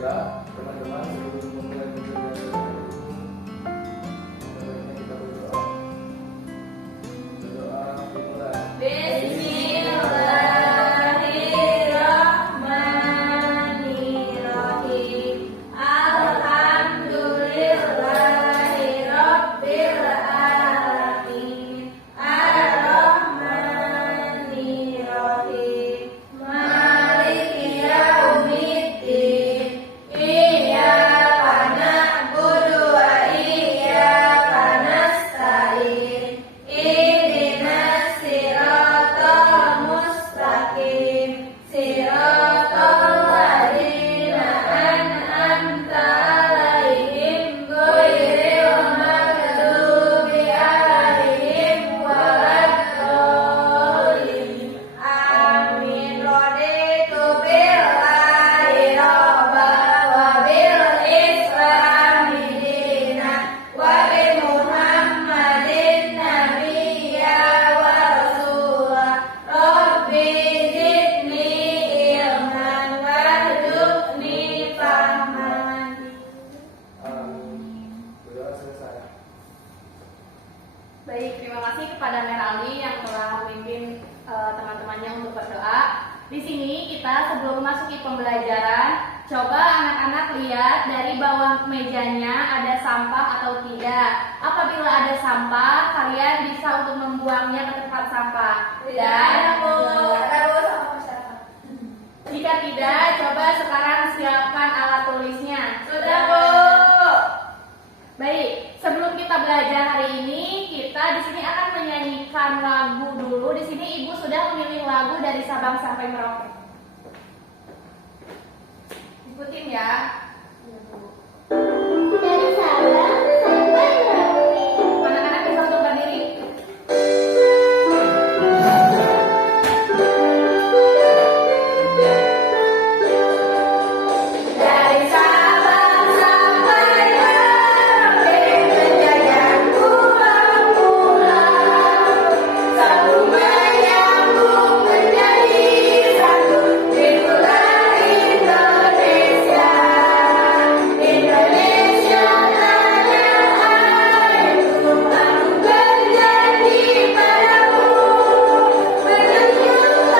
segera teman-teman sebelum memulai pembelajaran sebaiknya kita berdoa. Berdoa dimulai. Bismillahirrahmanirrahim. Alhamdulillahirabbil alamin. Ar-Rahmanirrahim. Maliki yaumiddin. Iyyaka na'budu wa iyyaka nasta'in. Ihdinas siratal mustaqim. Siratal ladzina an'amta 'alaihim ghairil maghdubi 'alaihim waladdallin. Amin. Raditu billahi rabba wa bil islami dina wa bi Muhammadin nabiyya wa rasula. Rabbi zidni ilman warzuqni fahman. Berdoa selesai. Baik, terima kasih kepada Merali yang telah memimpin teman-temannya untuk berdoa. Di sini kita sebelum memasuki pembelajaran, coba anak-anak lihat dari bawah mejanya ada sampah atau tidak. Apabila ada sampah, kalian bisa untuk membuangnya ke tempat sampah. Dan jika tidak, coba sekarang siapkan alat tulisnya. Sudah, Bu. Baik, sebelum kita belajar hari ini, kita di sini akan menyanyikan lagu dulu. Di sini Ibu sudah memilih lagu dari Sabang sampai Merauke. Ikutin ya. Dari Sabang sampai Merauke. Anak-anak bisa untuk berdiri. Dari Sabang sampai Merauke, menjajah pulau-pulau, sambung menyambung menjadi satu. Itulah Indonesia, Indonesia tanah airku. Aku berjanji padamu, menunjuk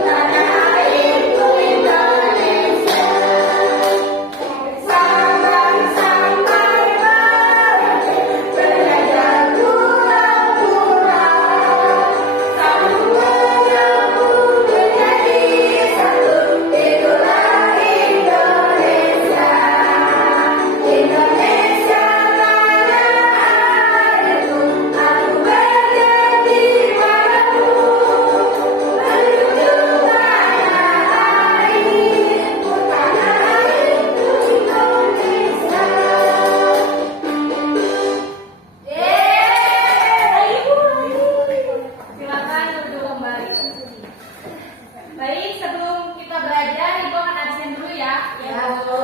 tanah airku, Indonesia. Sabang sampai Merauke, menjajah pulau-pulau, sambung menyambung menjadi satu. Itulah Indonesia, Indonesia tanah airku. Aku berjanji padamu, menunjuk tanah airku, Indonesia. Silakan duduk kembali. Baik, sebelum kita belajar, Ibu akan absen dulu ya. Ya, Bu.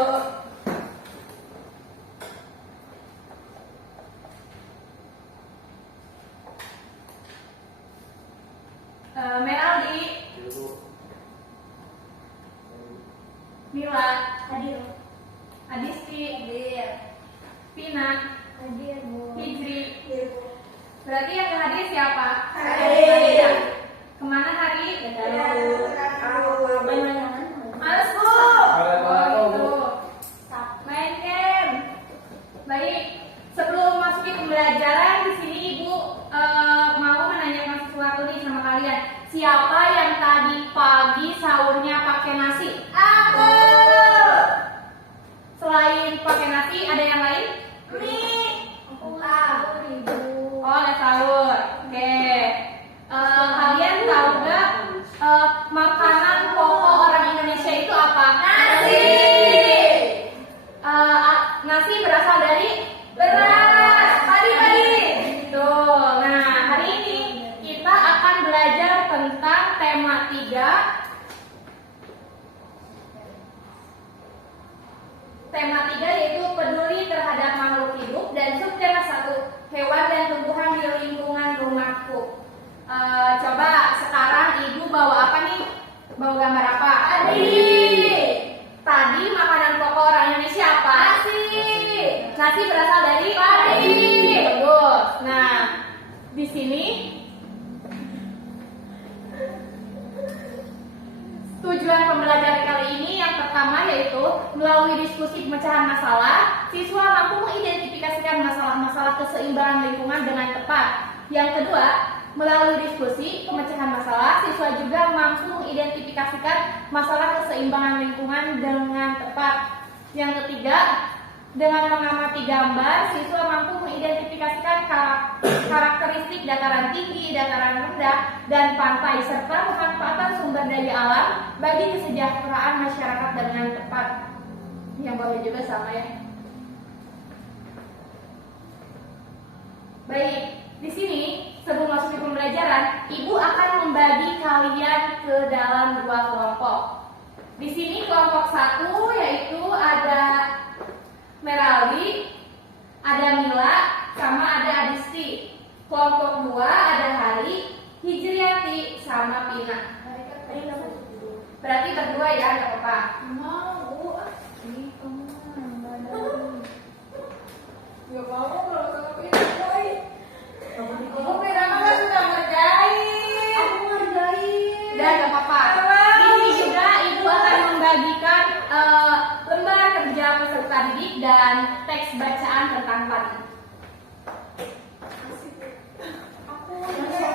Meraldi, Ya, Bu. Mila, Hadir. Adisti, Hadir. Pina, Hadir, Bu. Hijri. Hadir, Bu. Berarti yang nggak hadir siapa? Hadir. Kemana hari? Males, Bu. Oh, itu. Main game. Baik, sebelum masuki pembelajaran, di sini Ibu mau menanyakan sesuatu nih sama kalian. Siapa yang tadi pagi sahurnya pakai nasi? Aku. Selain pakai nasi, ada yang lain? Mie. Aku, Ibu. Oh, ada sahur. Oke. Kalian tahu nggak makanan pokok orang Indonesia itu apa? Nasi. Nasi berasal dari Beras. Padi. Tuh. Nah, hari ini kita akan belajar tentang tema 3. Tema 3 yaitu peduli terhadap makhluk hidup, dan subtema 1, hewan dan tumbuhan di lingkungan rumahku. Coba sekarang Ibu bawa apa nih? Bawa gambar apa? Adi. sini tujuan pembelajaran kali ini yang pertama yaitu melalui diskusi pemecahan masalah, siswa mampu mengidentifikasikan masalah-masalah keseimbangan lingkungan dengan tepat. Yang kedua, melalui diskusi pemecahan masalah, siswa juga mampu mengidentifikasikan masalah keseimbangan lingkungan dengan tepat. Yang ketiga, dengan mengamati gambar, siswa mampu mengidentifikasikan karakteristik dataran tinggi, dataran rendah, dan pantai, serta pemanfaatan sumber daya alam bagi kesejahteraan masyarakat dengan tepat. Yang boleh juga sama ya. Baik, di sini sebelum masuk ke pembelajaran, Ibu akan membagi kalian ke dalam 2 kelompok. Di sini kelompok 1 yaitu ada Merali, ada Mila, sama ada Adisti. Kelompok 2 ada Hari, Hijriati, sama Pina. Berarti berdua ya, nggak apa-apa. Mau. Ini kamu ya mau kalau sama ini boy. Kamu kira mama sudah ngerjain. Aku ngerjain. Dan nggak apa-apa. Di sini juga Ibu akan membagikan lembar kerja peserta didik dan teks bacaan tentang padi. Aku ngerjain.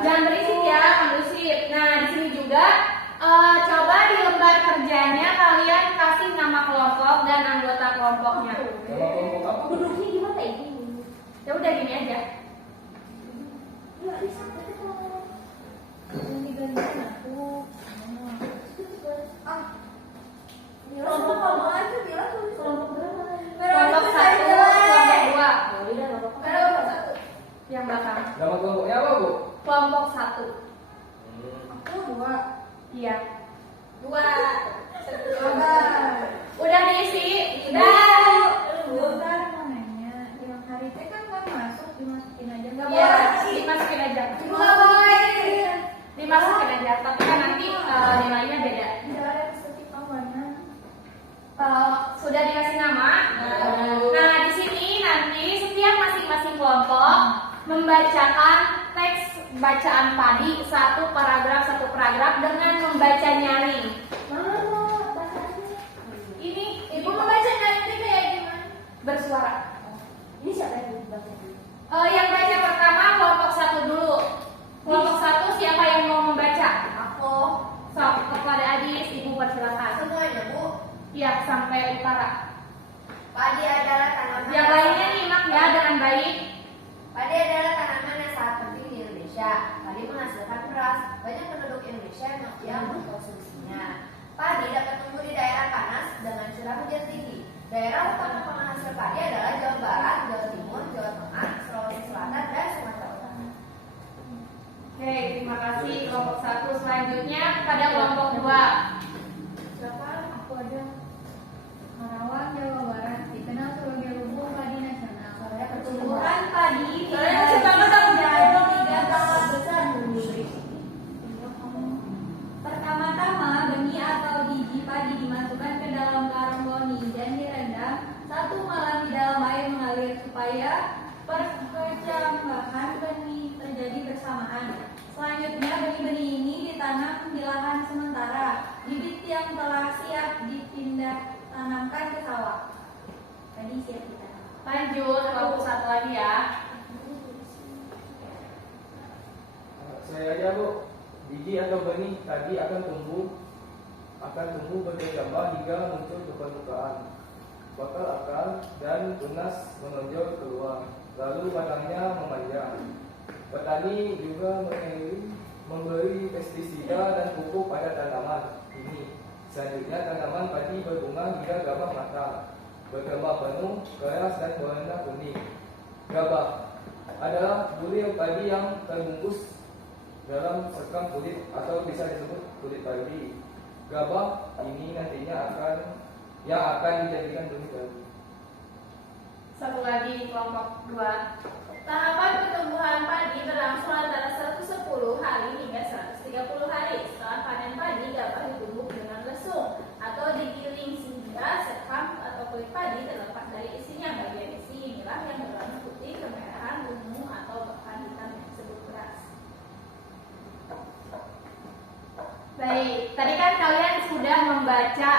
Jangan berisik ya, kondusif. Nah, di sini juga coba di lembar kerjanya kalian kasih nama kelompok dan anggota kelompoknya. Nama kelompok apa? Duduknya gimana Ibu? Ya udah gini aja. Kelompok kamu aja bilang tulis kelompok berapa? Kelompok 1, kelompok 2. Kelompok 1. Yang belakang. Nama kelompoknya apa, Bu? Kelompok 1. Aku 2. Iya. 2. Coba. Udah diisi? Bentar mau nanya. Yang hari teh kan nggak masuk, dimasukin aja nggak Iya, boleh. dimasukin aja. Nggak boleh. Dimasukin aja, tapi kan nanti nilainya beda. Tidak ada kesetik kawanan. Sudah dikasih nama. Nah, di sini nanti setiap masing-masing kelompok membacakan teks bacaan padi satu paragraf dengan membaca nyaring. Mana bahasanya? Ini Ibu membaca nanti kayak gimana? bersuara. Ini siapa yang baca? Yang baca pertama kelompok 1 dulu. Kelompok 1 siapa yang mau membaca? Aku. Sok, kepada Adis, Ibu persilakan. Semuanya Bu. Iya, sampai utara. Padi adalah tanaman. Yang lainnya nyimak ya dengan baik. Padi adalah tanaman yang sangat penting di Indonesia. Padi menghasilkan beras. Banyak penduduk Indonesia yang mengkonsumsinya. Padi dapat tumbuh di daerah panas dengan curah hujan tinggi. Daerah utama penghasil padi adalah Jawa Barat, Jawa Timur, Jawa Tengah, Sulawesi Selatan, dan Sumatera Utara. Oke, terima kasih kelompok 1. Selanjutnya kepada kelompok 2. Siapa? Aku ada. Karawang, Jawa Barat dikenal sebagai lumbung padi nasional. Pertumbuhan padi menjadi 3 tahap besar dulu. Pertama-tama benih atau biji padi dimasukkan ke dalam karung goni dan direndam 1 malam di dalam air mengalir supaya perkecambahan benih terjadi bersamaan. Selanjutnya benih-benih ini ditanam di lahan sementara. Bibit yang telah siap dipindah tanamkan ke sawah. Tadi siap ditanam. Lanjut kelompok 1 lagi ya. Saya aja, Bu. Biji atau benih tadi akan tumbuh berkembang hingga muncul ke permukaan. Bakal akar dan tunas menonjol keluar, lalu batangnya memanjang. Petani juga memberi pestisida dan pupuk pada tanaman ini. Selanjutnya tanaman padi berbunga hingga gabah matang, berkembang penuh, keras dan berwarna kuning. Gabah adalah bulir padi yang terbungkus dalam sekam kulit atau bisa disebut kulit padi. Gabah ini nantinya akan dijadikan benih padi. Satu lagi kelompok 2. Tahapan pertumbuhan padi berlangsung antara 110 hari hingga 130 hari. Setelah panen padi, gabah ditumbuk dengan lesung atau digiling sehingga sekam atau kulit padi terlepas dari isinya. Bagian isi inilah Baik, tadi kan kalian sudah membaca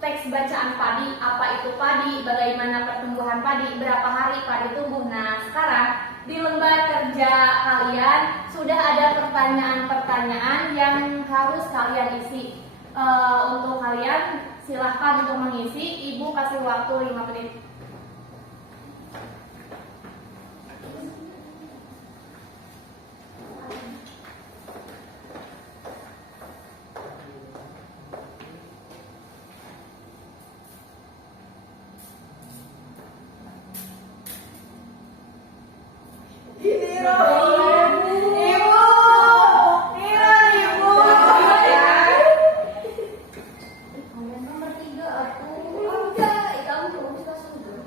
teks bacaan padi, apa itu padi, bagaimana pertumbuhan padi, berapa hari padi tumbuh. Nah, sekarang di lembar kerja kalian sudah ada pertanyaan-pertanyaan yang harus kalian isi. Untuk kalian silahkan untuk mengisi, Ibu kasih waktu 5 menit. Kalian nomor 3 aku. Enggak, kamu belum suka sungguh.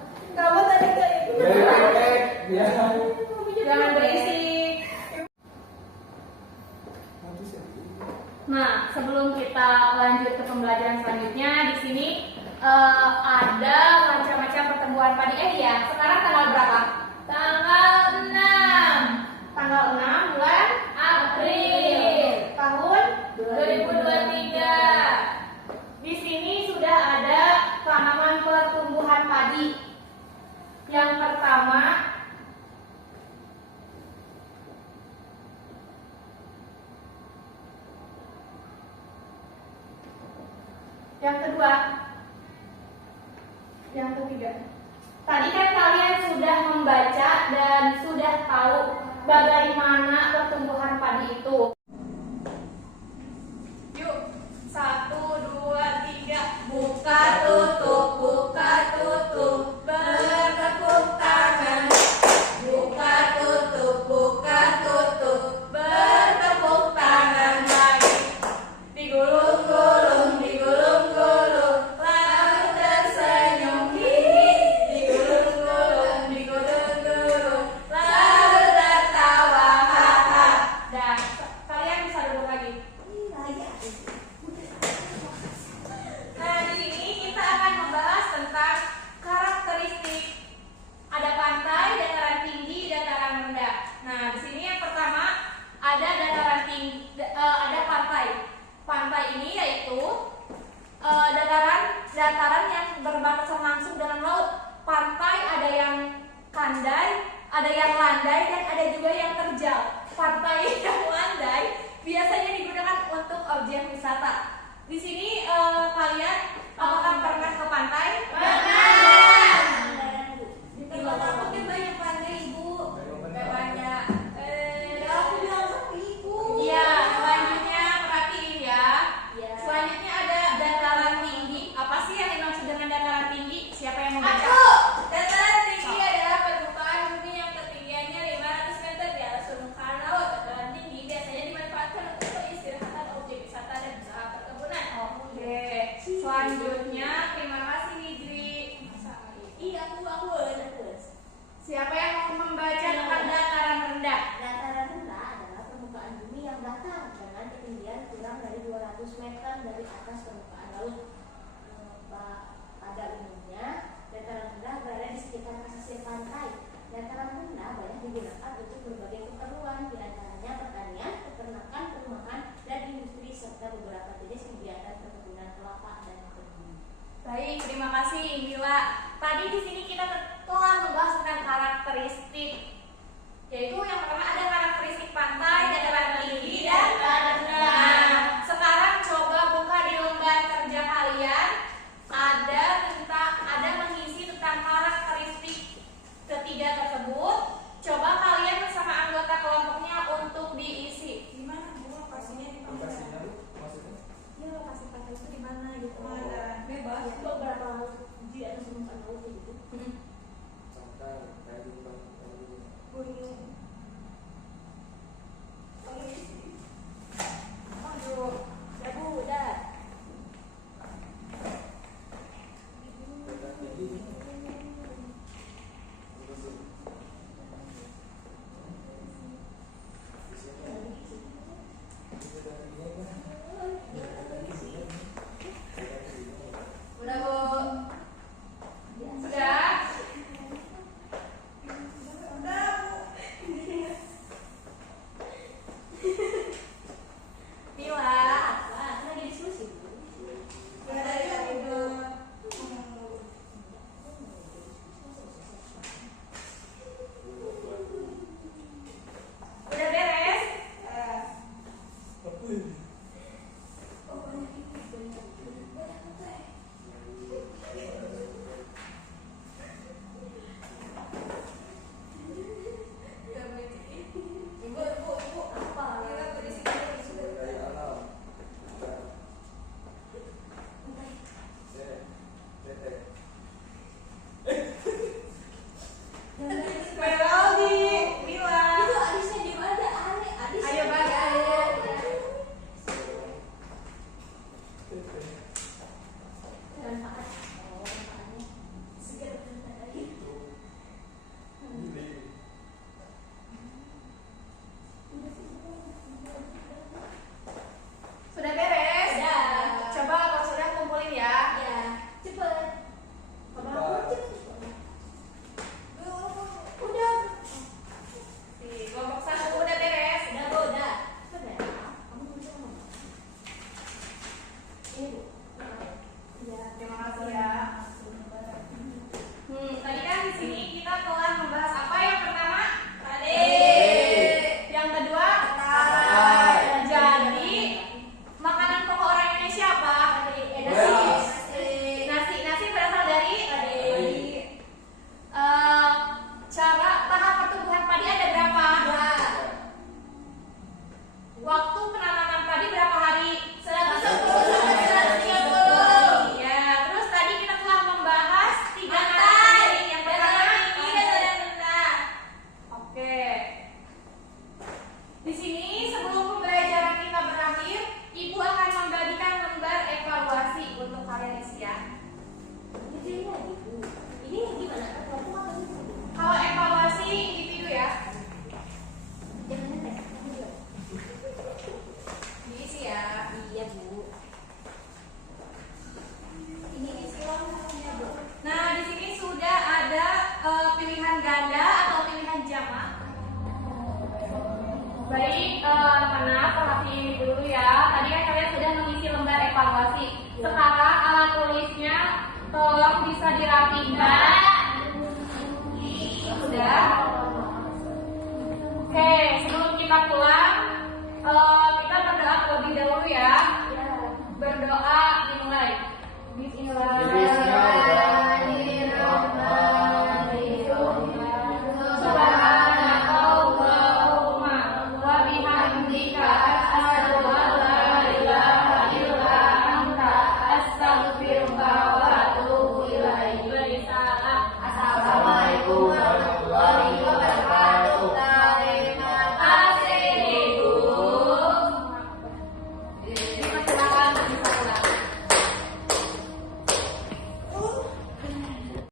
Ya. Jangan berisik. Nah, sebelum kita lanjut ke pembelajaran selanjutnya, di sini ada macam-macam pertumbuhan padi. Ya, sekarang tanggal berapa? Tanggal 6. Tanggal 6 bulan April tahun 2023. Di sini sudah ada tanaman pertumbuhan padi. Yang pertama, yang kedua, yang ketiga. Tadi kan kalian sudah membaca dan sudah tahu bagaimana pertumbuhan padi itu. Yuk, 1, 2, 3. Buka tutup, bertepuk tangan. Buka tutup, bertepuk tangan lagi. Digulung-gulung, lalu tersenyum hihi. Digulung-gulung, lalu tertawa haha. Dan kalian bisa duduk lagi. Nah, di sini kita akan membahas tentang karakteristik. Ada pantai, dataran tinggi, dataran rendah. Nah, di sini yang pertama ada dataran tinggi, ada pantai. Pantai ini yaitu dataran yang berbatasan langsung dengan laut. Pantai ada yang kandai, ada yang landai, dan ada juga yang terjal. Pantai yang landai biasanya digunakan untuk objek wisata. Di sini kalian apakah pernah ke pantai? Pernah. Di tempat aku kan banyak pantai, Ibu. Banyak. Aku bilang sepi, Ibu. Iya, selanjutnya perhatiin ya. Selanjutnya ada dataran tinggi. Apa sih yang dimaksud dengan dataran tinggi? Siapa yang mau baca? Dataran tinggi adalah permukaan bumi yang ketinggiannya 500 meter di atas permukaan laut. Dataran tinggi biasanya dimanfaatkan untuk peristirahatan objek wisata dan usaha perkebunan. Oke. Selanjutnya, terima kasih Hijri. Iya, aku terus. Siapa yang mau membaca tentang dataran rendah? Dataran rendah adalah permukaan bumi yang datar dengan ketinggian kurang dari 200 meter dari atas permukaan laut. Pada umumnya, dataran rendah berada di sekitar pesisir pantai. Dataran rendah banyak digunakan untuk berbagai keperluan, di antaranya pertanian, peternakan, perumahan, dan industri serta beberapa jenis kegiatan perkebunan kelapa dan tebu. Baik, terima kasih Mila. Tadi di sini kita telah membahas tentang karakteristik, yaitu yang pertama ada karakteristik pantai, dataran tinggi, dan dataran rendah. Nah, sekarang coba buka di lembar kerja kalian. Sekarang alat tulisnya tolong bisa dirapikan. Sudah? Oke, sebelum kita pulang